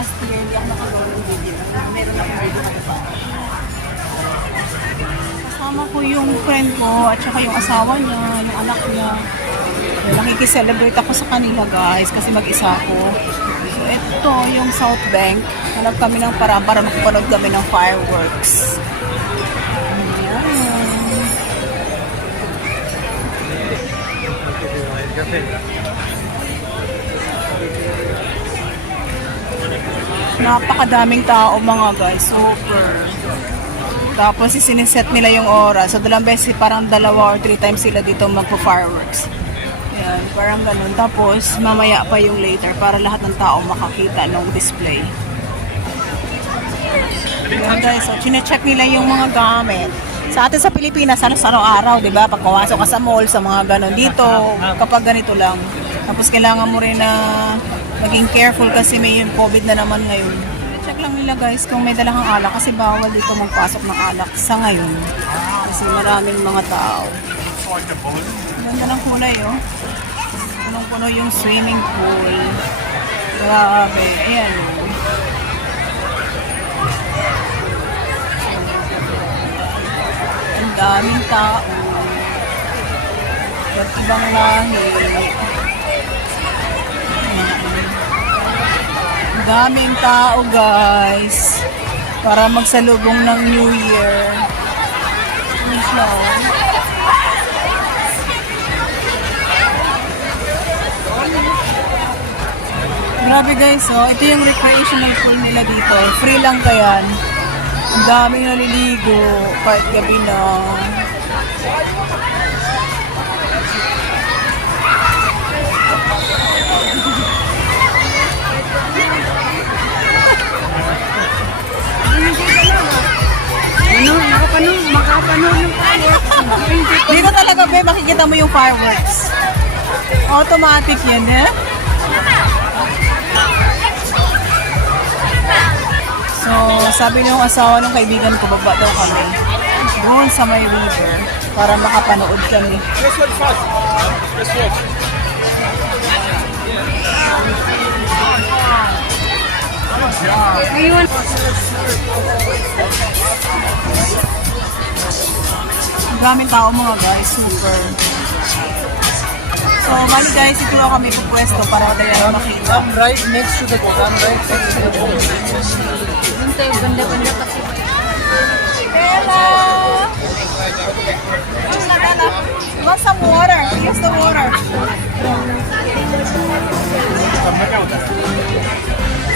last year hindi ako nakagawa ng video. Meron akong video na pa. Kasama ko yung friend ko at saka yung asawa niya, yung anak niya. Nakikiselebrate ako sa kanila guys kasi mag-isa ako. So ito yung South Bank. Hanap kami ng paraan para makapanood kami ng fireworks. Napakadaming tao mga guys, super. Tapos siniset nila yung oras. So dalawang beses, parang 2 or 3 times sila dito magpo-fireworks. Yan, parang ganun. Tapos mamaya pa yung later para lahat ng tao makakita ng display. Yan guys, so chine-check nila yung mga gamit. Sa atin sa Pilipinas, halos araw-araw, di ba? Pag pumasok ka sa mall, sa mga ganon. Dito, kapag ganito lang. Tapos kailangan mo rin na maging careful kasi may yung COVID na naman ngayon. Check lang nila guys kung may dalahang alak kasi bawal dito magpasok ng alak sa ngayon. Kasi maraming mga tao. Ganda ng kulay, oh. Punong-puno yung swimming pool. Grabe. Ayan. Ang daming tao. At ibang lahi. Ang daming tao guys. Para magsalubong ng New Year. So, grabe guys, oh. Ito yung recreational pool nila dito. Free lang kayan. Ang daming naliligo kahit gabi na. Makapanood ng fireworks. Dito talaga, be, makikita mo yung fireworks. Automatic yan, eh? So, sabi ng asawa ng kaibigan ko, baba daw kami doon sa may river para makapanood kami. This one first. This one. Ngayon, Ang daming tao mga guys, super. So, bali guys, ito lang kami pupwesto para tayo makita. Come right next to the boat. Come right next to the boat. dun tayo banda-banda kasi. Bella! Bella, want some water? Use the water.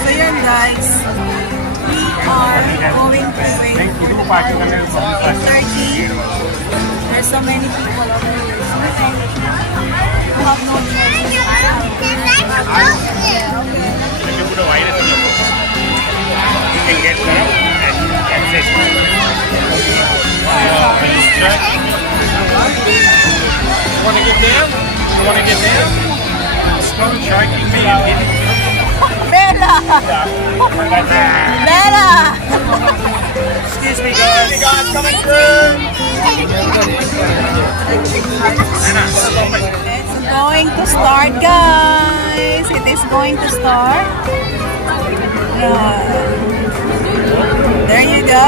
So yun guys, we are going to wait in 30. There's so many people over here. So we have no choice. You can get that and that's it. You want to get down? You want to get down? Stop shaking me. Bella! Bella! Excuse me, guys. You guys coming through? It's going to start, guys. It is going to start. Yeah. There you go.